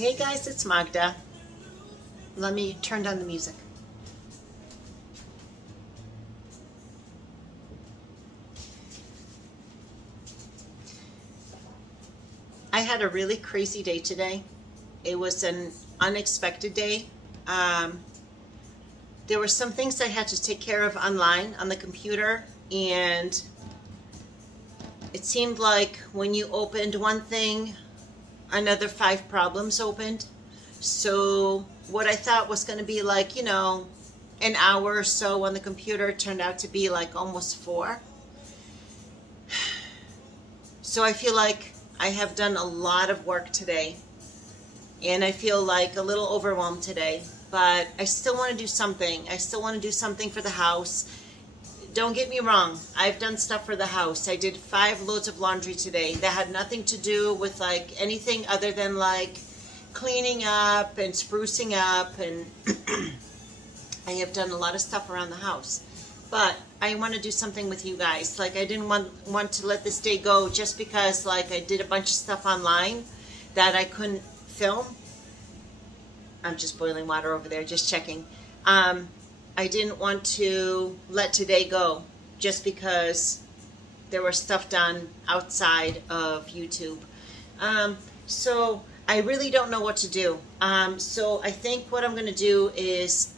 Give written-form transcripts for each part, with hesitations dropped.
Hey guys, it's Magda. Let me turn down the music. I had a really crazy day today. It was an unexpected day. There were some things I had to take care of online on the computer, and it seemed like when you opened one thing, another 5 problems opened. So what I thought was going to be like, you know, an hour or so on the computer turned out to be like almost 4. So I feel like I have done a lot of work today, and I feel like a little overwhelmed today, but I still want to do something. I still want to do something for the house. Don't get me wrong, I've done stuff for the house. I did 5 loads of laundry today that had nothing to do with like anything other than like cleaning up and sprucing up, and I have done a lot of stuff around the house. But I want to do something with you guys. Like, I didn't want to let this day go just because like I did a bunch of stuff online that I couldn't film. I'm just boiling water over there, just checking. I didn't want to let today go just because there was stuff done outside of YouTube. So I really don't know what to do. So I think what I'm going to do is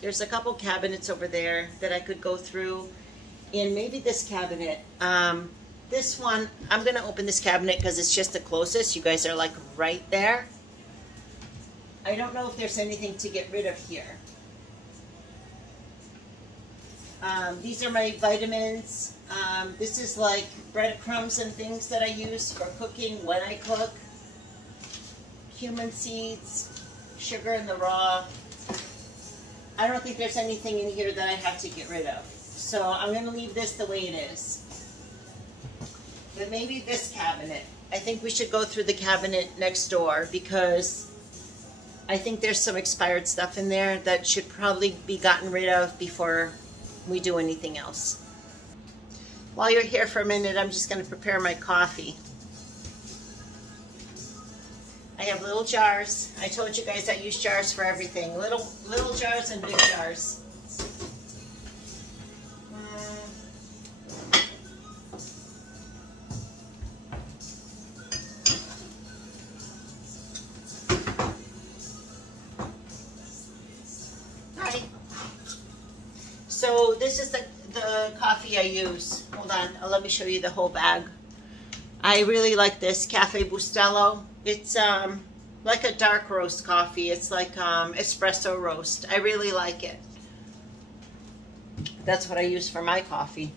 there's a couple cabinets over there that I could go through, and maybe this cabinet. This one, I'm going to open this cabinet because it's just the closest. You guys are like right there. I don't know if there's anything to get rid of here. These are my vitamins. This is like breadcrumbs and things that I use for cooking when I cook. Cumin seeds, sugar in the raw. I don't think there's anything in here that I have to get rid of. So I'm going to leave this the way it is. But maybe this cabinet. I think we should go through the cabinet next door because I think there's some expired stuff in there that should probably be gotten rid of before we do anything else. While you're here for a minute, I'm just going to prepare my coffee. I have little jars. I told you guys I use jars for everything. Little jars and big jars. Hi. So this is the coffee I use. Hold on, let me show you the whole bag. I really like this Cafe Bustelo. It's like a dark roast coffee. It's like espresso roast. I really like it. That's what I use for my coffee.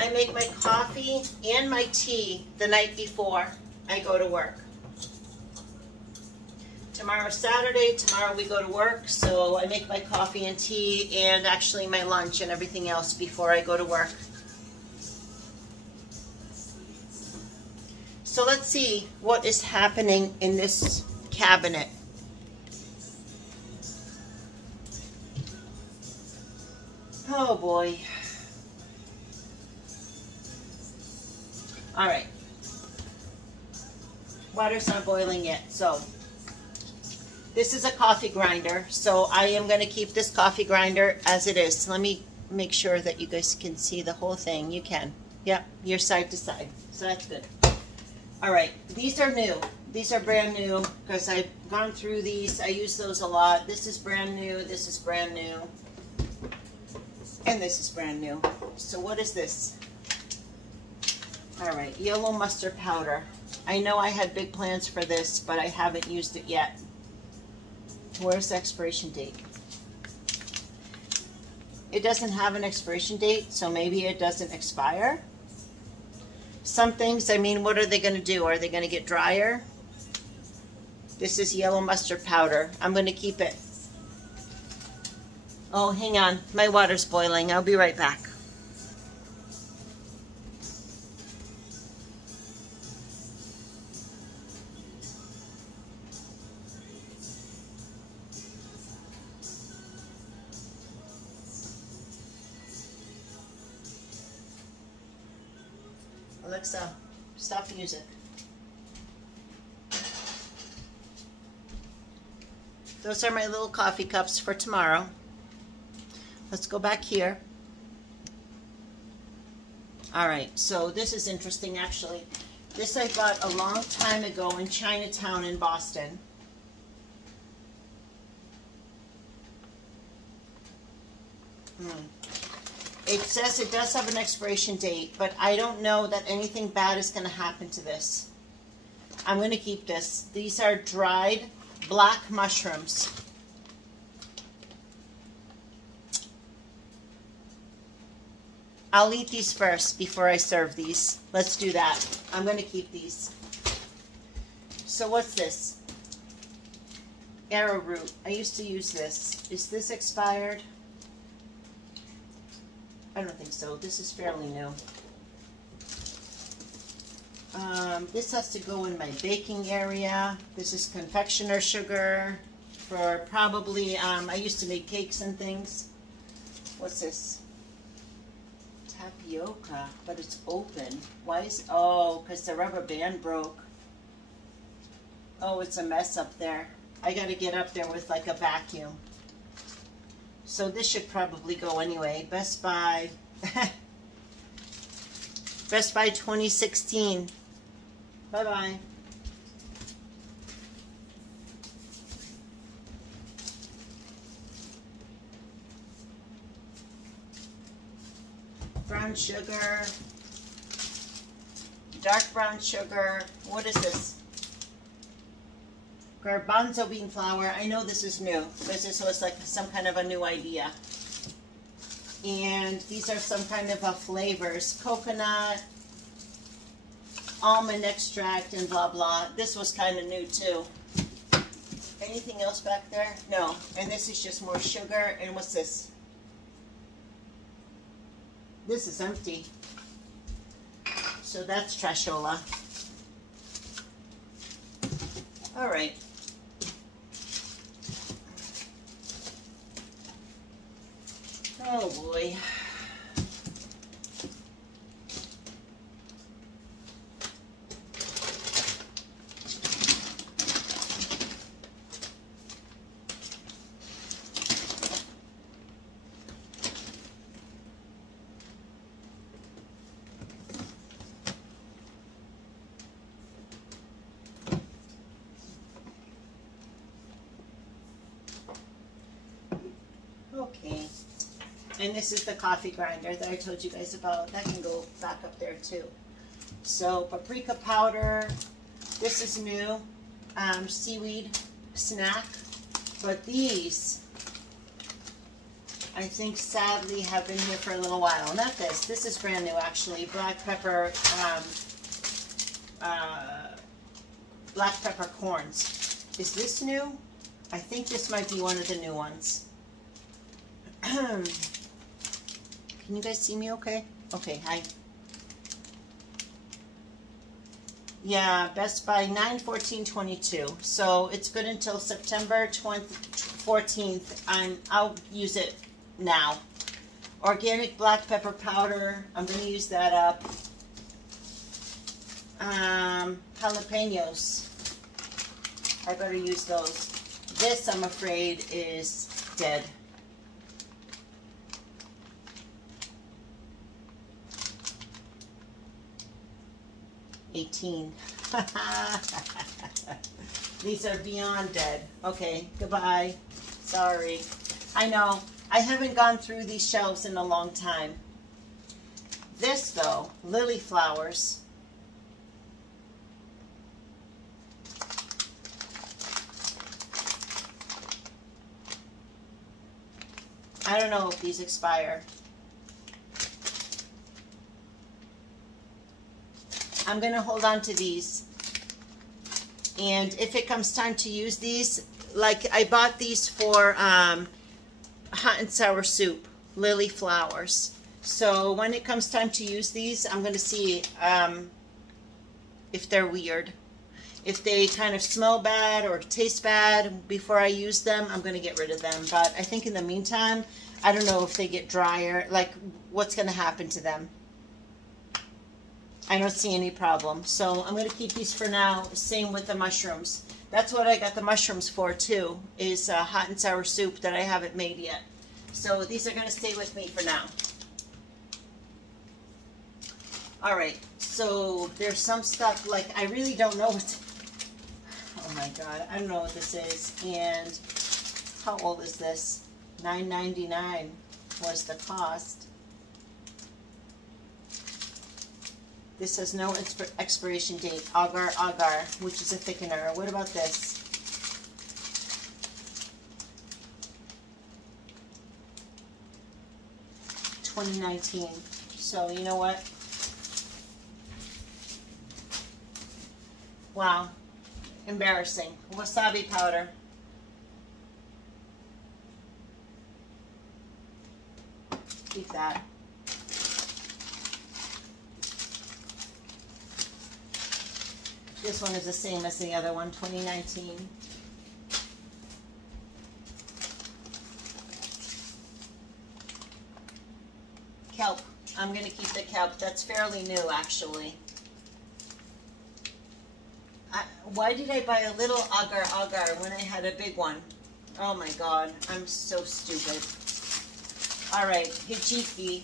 I make my coffee and my tea the night before I go to work. Tomorrow's Saturday, tomorrow we go to work, so I make my coffee and tea and actually my lunch and everything else before I go to work. So let's see what is happening in this cabinet. Oh boy. All right, water's not boiling yet. So this is a coffee grinder. So I am going to keep this coffee grinder as it is. Let me make sure that you guys can see the whole thing. You can. Yep, you're side to side. So that's good. All right, these are new. These are brand new because I've gone through these. I use those a lot. This is brand new. This is brand new. And this is brand new. So what is this? All right, yellow mustard powder. I know I had big plans for this, but I haven't used it yet. Where's the expiration date? It doesn't have an expiration date, so maybe it doesn't expire. Some things, I mean, what are they going to do? Are they going to get drier? This is yellow mustard powder. I'm going to keep it. Oh, hang on. My water's boiling. I'll be right back. Alexa, stop music. Those are my little coffee cups for tomorrow. Let's go back here. All right, so this is interesting actually. This I bought a long time ago in Chinatown in Boston. It says it does have an expiration date, but I don't know that anything bad is going to happen to this. I'm going to keep this. These are dried black mushrooms. I'll eat these first before I serve these. Let's do that. I'm going to keep these. So what's this? Arrowroot. I used to use this. Is this expired? I don't think so. This is fairly new. This has to go in my baking area. This is confectioner sugar for probably, I used to make cakes and things. What's this? Tapioca, but it's open. Why is, oh, because the rubber band broke. Oh, it's a mess up there. I got to get up there with like a vacuum. So this should probably go anyway. Best Buy. Best Buy 2016. Bye-bye. Brown sugar. Dark brown sugar. What is this? Garbanzo bean flour. I know this is new because this was like some kind of a new idea. And these are some kind of flavors. Coconut, almond extract, and blah blah. This was kind of new too. Anything else back there? No. And this is just more sugar. And what's this? This is empty. So that's trashola. All right. Oh boy. Okay. And this is the coffee grinder that I told you guys about. That can go back up there too. So paprika powder. This is new. Seaweed snack. But these, I think sadly have been here for a little while. Not this. This is brand new actually. Black pepper corns. Is this new? I think this might be one of the new ones. Can you guys see me okay? Okay, hi. Yeah, Best Buy 9/14/22. So it's good until September 14th. I'll use it now. Organic black pepper powder. I'm going to use that up. Jalapenos. I better use those. This, I'm afraid, is dead. These are beyond dead. Okay, goodbye. Sorry. I know. I haven't gone through these shelves in a long time. This, though, lily flowers. I don't know if these expire. I'm going to hold on to these. And if it comes time to use these, like I bought these for hot and sour soup, lily flowers. So when it comes time to use these, I'm going to see if they're weird. If they kind of smell bad or taste bad before I use them, I'm going to get rid of them. But I think in the meantime, I don't know if they get drier, like what's going to happen to them. I don't see any problem. So I'm going to keep these for now. Same with the mushrooms. That's what I got the mushrooms for too, is hot and sour soup that I haven't made yet. So these are going to stay with me for now. All right, so there's some stuff, like I really don't know what, oh my God, I don't know what this is. And how old is this? $9.99 was the cost. This has no expiration date. Agar agar, which is a thickener. What about this? $20.19. So you know what? Wow, embarrassing. Wasabi powder. Keep that. This one is the same as the other one, 2019. Kelp. I'm going to keep the kelp. That's fairly new, actually. Why did I buy a little agar agar when I had a big one? Oh my God, I'm so stupid. All right, hijiki.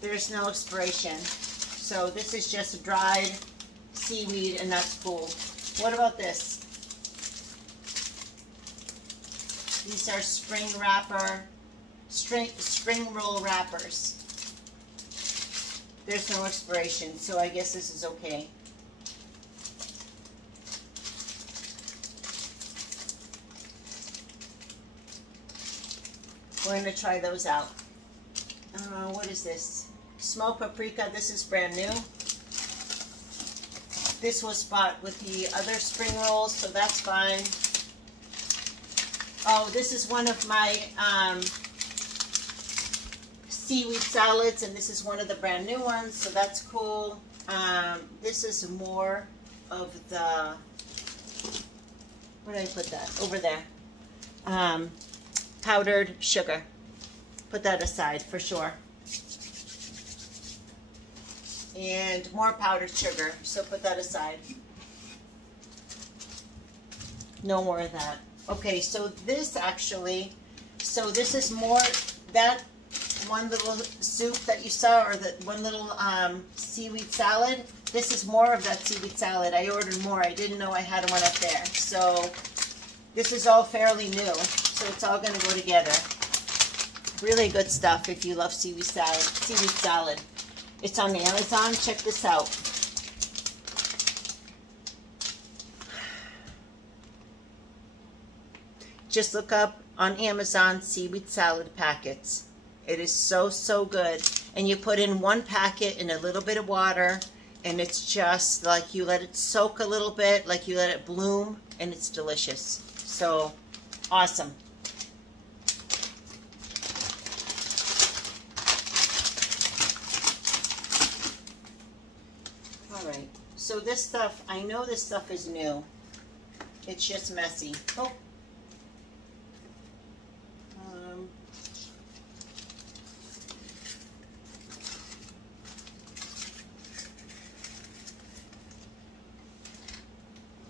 There's no expiration. So this is just dried seaweed, and that's cool. What about this? These are spring roll wrappers. There's no expiration, so I guess this is okay. We're going to try those out. What is this? Smoked paprika. This is brand new. This was bought with the other spring rolls, so that's fine. Oh, this is one of my seaweed salads, and this is one of the brand new ones, so that's cool. This is more of the, where did I put that? Over there. Powdered sugar. Put that aside for sure. And more powdered sugar, so put that aside. No more of that. Okay, so this actually, so this is more, that one little soup that you saw, or the one little seaweed salad, this is more of that seaweed salad. I ordered more. I didn't know I had one up there. So this is all fairly new, so it's all going to go together. Really good stuff if you love seaweed salad. It's on Amazon. Check this out. Just look up on Amazon seaweed salad packets. It is so, so good. And you put in one packet in a little bit of water, and it's just like you let it soak a little bit, like you let it bloom, and it's delicious. So, awesome. All right. So this stuff, I know this stuff is new. It's just messy. Oh.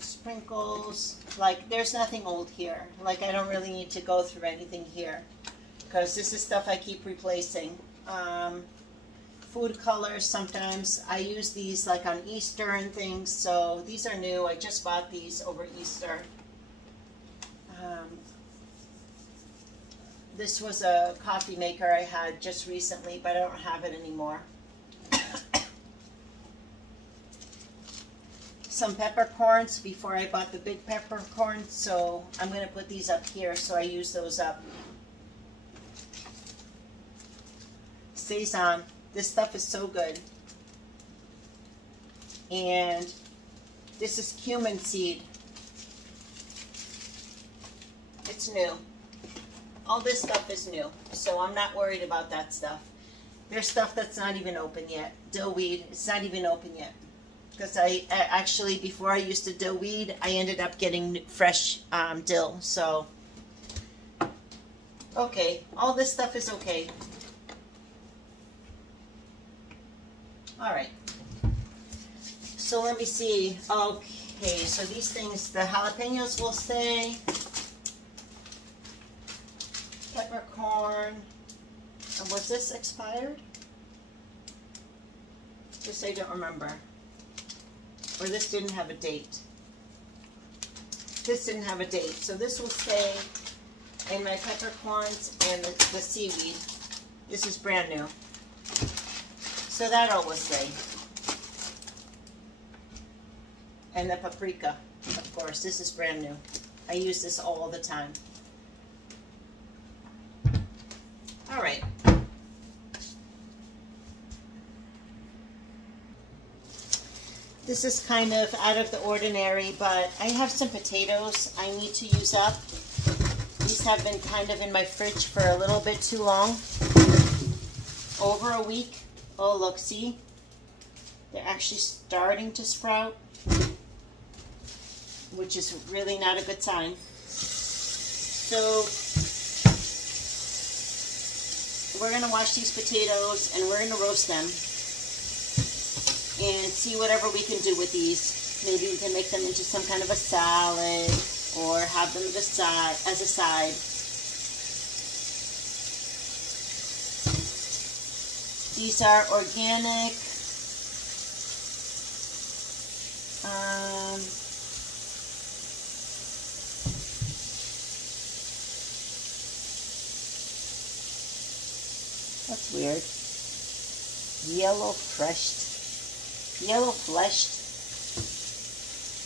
Sprinkles, like there's nothing old here. Like I don't really need to go through anything here because this is stuff I keep replacing. Food colors, sometimes I use these like on Easter and things, so these are new. I just bought these over Easter. This was a coffee maker I had just recently, but I don't have it anymore. Some peppercorns before I bought the big peppercorns, so I'm going to put these up here so I use those up. Seitan. This stuff is so good. And this is cumin seed. it's new. All this stuff is new, so I'm not worried about that stuff. There's stuff that's not even open yet. Dill weed, it's not even open yet. Because I actually, before I used to dill weed, I ended up getting fresh dill, so. Okay, all this stuff is okay. All right. So let me see. Okay, so these things, the jalapenos will stay. Peppercorn. And was this expired? This I don't remember. Or this didn't have a date. This didn't have a date. So this will stay in my peppercorns and the seaweed. This is brand new. So that all will stay. And the paprika, of course. This is brand new. I use this all the time. All right. This is kind of out of the ordinary, but I have some potatoes I need to use up. These have been kind of in my fridge for a little bit too long. Over a week. Oh, look, see? They're actually starting to sprout, which is really not a good sign. So we're going to wash these potatoes and we're going to roast them and see whatever we can do with these. Maybe we can make them into some kind of a salad or have them as a side. These are organic. That's weird. Yellow fleshed.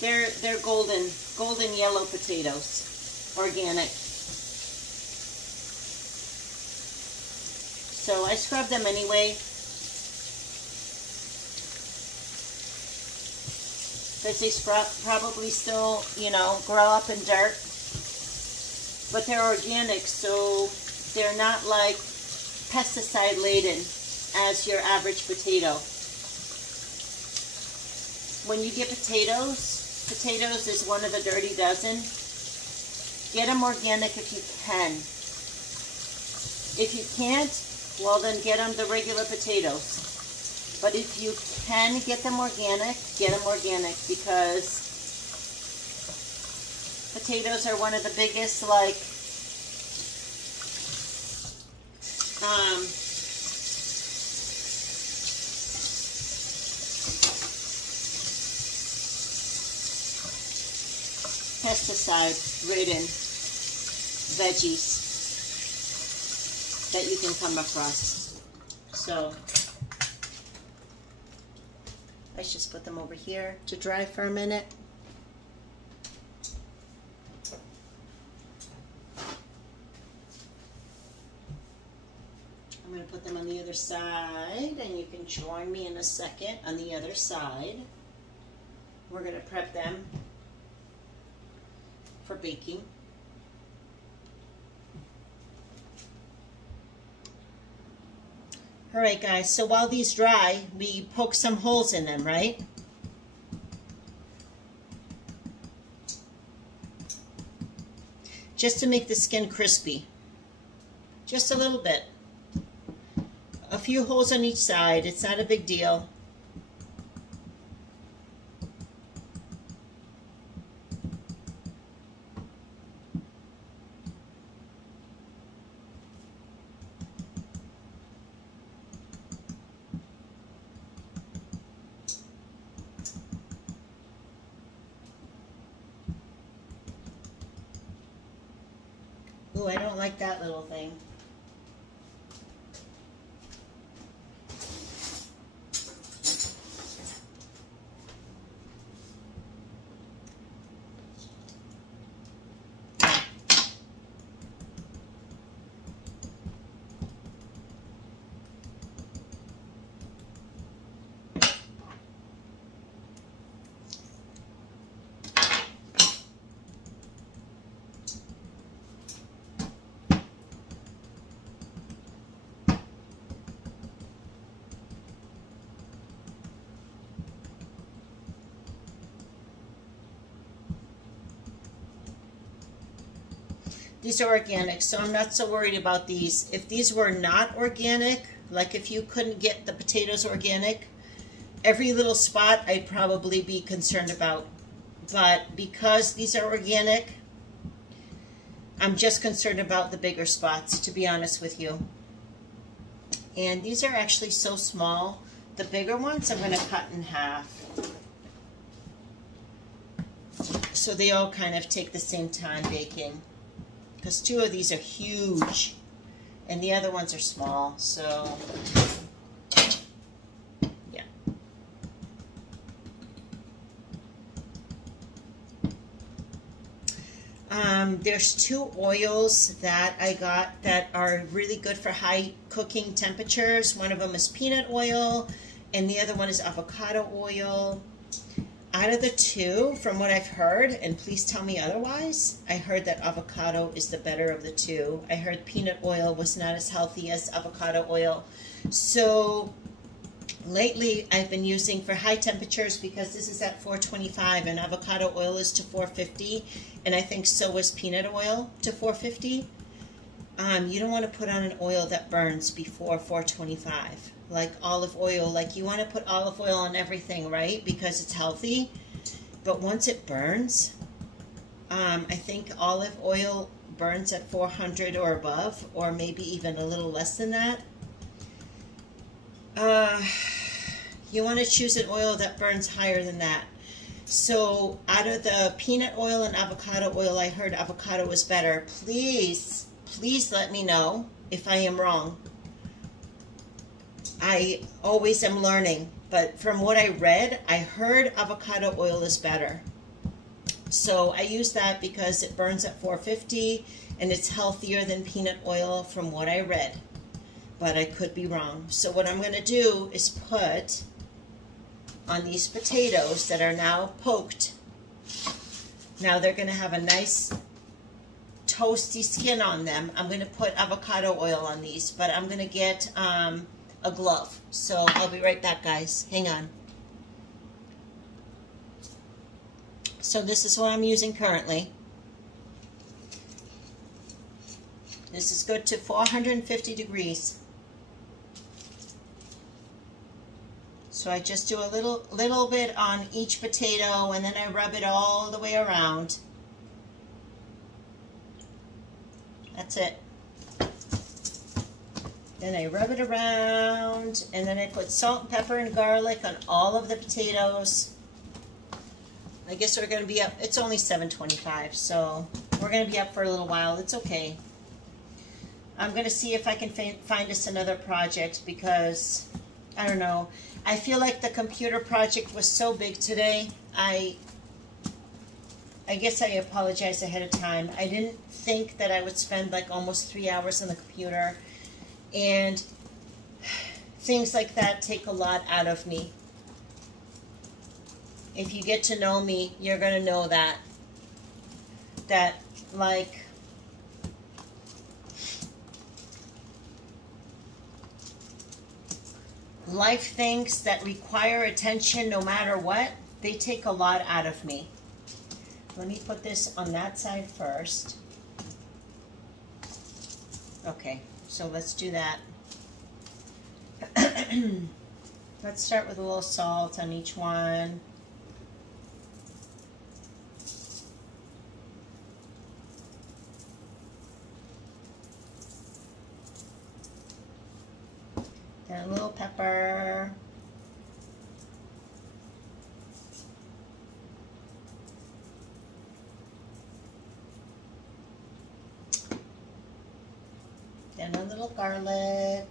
They're golden yellow potatoes, organic. So I scrub them anyway, because they probably still, grow up in dirt. But they're organic, so they're not like pesticide laden as your average potato. When you get potatoes is one of the dirty dozen. Get them organic if you can. If you can't, well then get them the regular potatoes. But if you can get them organic because potatoes are one of the biggest pesticide-ridden veggies that you can come across. So let's just put them over here to dry for a minute. I'm going to put them on the other side, and you can join me in a second on the other side. We're going to prep them for baking. All right, guys, so while these dry, we poke some holes in them, right? Just to make the skin crispy. Just a little bit. A few holes on each side. It's not a big deal. Ooh, I don't like that little thing. These are organic, so I'm not so worried about these. If these were not organic, like if you couldn't get the potatoes organic, every little spot I'd probably be concerned about. But because these are organic, I'm just concerned about the bigger spots, to be honest with you. And these are actually so small. The bigger ones I'm going to cut in half, so they all kind of take the same time baking. Because 2 of these are huge, and the other ones are small, so yeah. There's 2 oils that I got that are really good for high cooking temperatures. One of them is peanut oil, and the other one is avocado oil. Out of the 2, from what I've heard, and please tell me otherwise, I heard that avocado is the better of the 2. I heard peanut oil was not as healthy as avocado oil. So lately I've been using for high temperatures, because this is at 425 and avocado oil is to 450, and I think so is peanut oil to 450. You don't want to put on an oil that burns before 425. Like olive oil, like you want to put olive oil on everything, right? Because it's healthy. But once it burns, I think olive oil burns at 400 or above, or maybe even a little less than that. You want to choose an oil that burns higher than that. So out of the peanut oil and avocado oil, I heard avocado was better. Please let me know if I am wrong. I always am learning, but from what I read, I heard avocado oil is better. So I use that because it burns at 450 and it's healthier than peanut oil from what I read, but I could be wrong. So what I'm going to do is put on these potatoes that are now poked. Now they're going to have a nice toasty skin on them. I'm going to put avocado oil on these, but I'm going to get a glove. So I'll be right back, guys. Hang on. So this is what I'm using currently. This is good to 450 degrees. So I just do a little bit on each potato, and then I rub it all the way around. That's it. Then I rub it around, and then I put salt and pepper and garlic on all of the potatoes. I guess we're going to be up, it's only 7:25, so we're going to be up for a little while. It's okay. I'm going to see if I can find us another project, because, I don't know, I feel like the computer project was so big today. I guess I apologize ahead of time. I didn't think that I would spend like almost 3 hours on the computer. And things like that take a lot out of me. If you get to know me, you're going to know that. Like, life things that require attention no matter what, they take a lot out of me. Let me put this on that side first. Okay. So let's do that. Let's start with a little salt on each one. Then a little pepper. And a little garlic.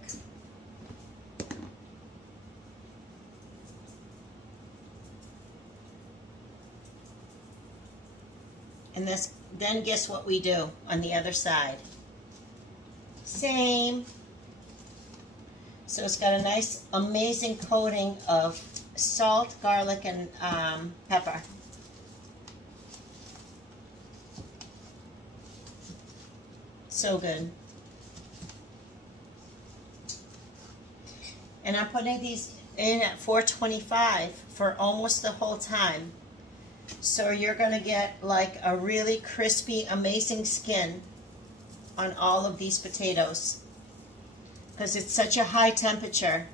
And then guess what we do on the other side? Same. So it's got a nice, amazing coating of salt, garlic, and pepper. So good. And I'm putting these in at 425 for almost the whole time. So you're going to get like a really crispy, amazing skin on all of these potatoes because it's such a high temperature.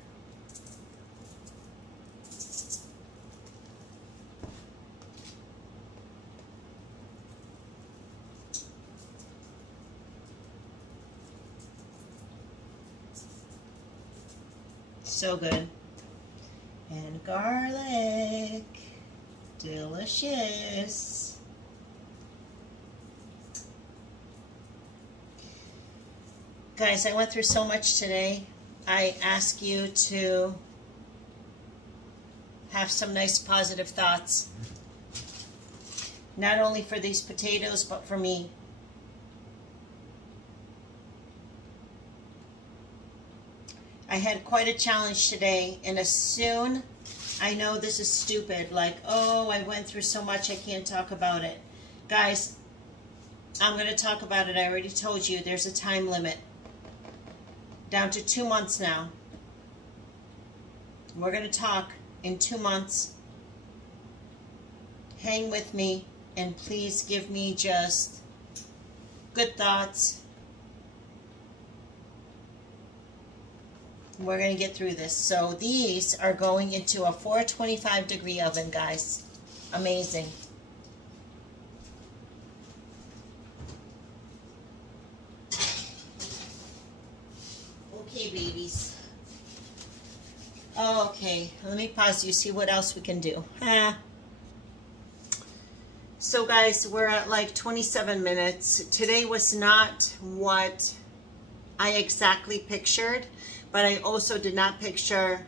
So good. And garlic. Delicious. Guys, I went through so much today. I ask you to have some nice positive thoughts. Not only for these potatoes, but for me. I had quite a challenge today, and as soon, I know this is stupid, like, oh, I went through so much, I can't talk about it. Guys, I'm going to talk about it. I already told you there's a time limit. Down to 2 months now. We're going to talk in 2 months. Hang with me, and please give me just good thoughts. We're going to get through this. So these are going into a 425 degree oven, guys. Amazing. Okay, babies. Okay, let me pause you, see what else we can do. So guys, we're at like 27 minutes. Today was not what I exactly pictured, but I also did not picture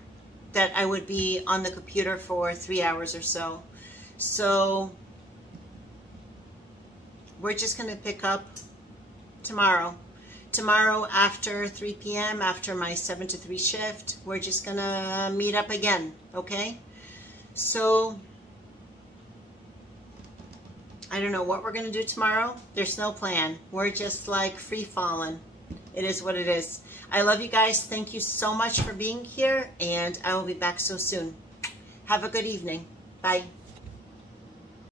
that I would be on the computer for 3 hours or so. So we're just going to pick up tomorrow. Tomorrow after 3 p.m., after my 7 to 3 shift, we're just going to meet up again, okay? So I don't know what we're going to do tomorrow. There's no plan. We're just like free falling. It is what it is. I love you guys. Thank you so much for being here, and I will be back so soon. Have a good evening. Bye.